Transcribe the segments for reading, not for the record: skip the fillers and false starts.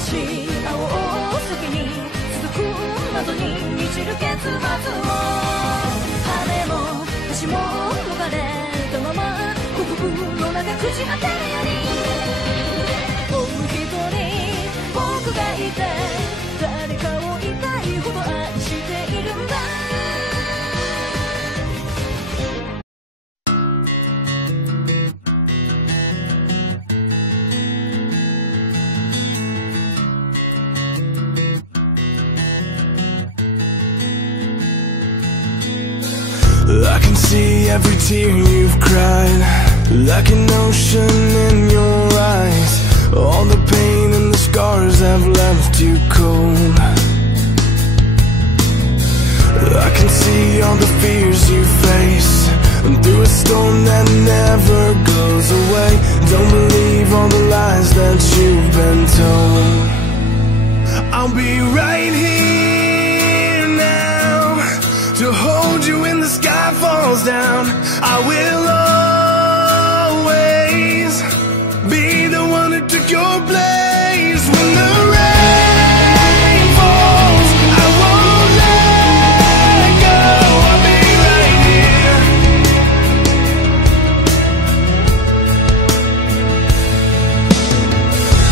し青先に続く謎に満ちる結末を羽も足も逃れたまま幸福の中朽ち果てるよりもう一人僕がいて誰かを痛いほど愛しているんだI can see every tear you've cried, like an ocean in your eyes. All the pain and the scars have left you cold. I can see all the fears you face, and through a storm that never goes away. Don't believe all the lies that you've been told. I'll be right here now to hold you when the sky falls down. I will always be the one who took your place. When the rain falls, I won't let go. I'll be right here.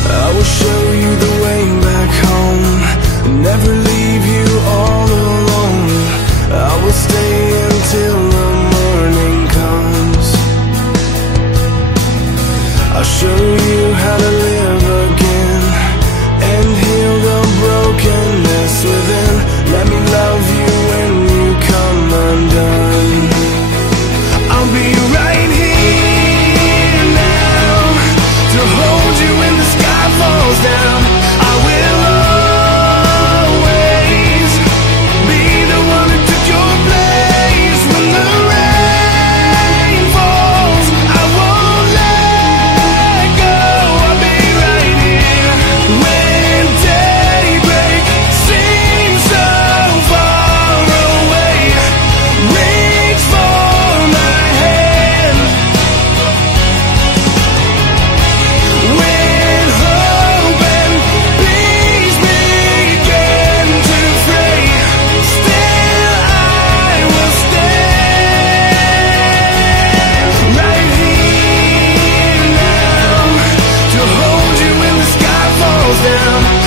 I will show you the way back home, never leave you all alone. I will stay until the morning comes. I'll show you how to live again and heal the brokenness within. Let me love you when you come undone. I'll be right here now to hold you when the sky falls down. I will always be the one who took your place. When the rain falls, I won't let go. I'll be right here. When daybreak seems so far away, reach for my hand. When hope and peace begin to fray, still I will stand right here now to hold you when the sky falls down.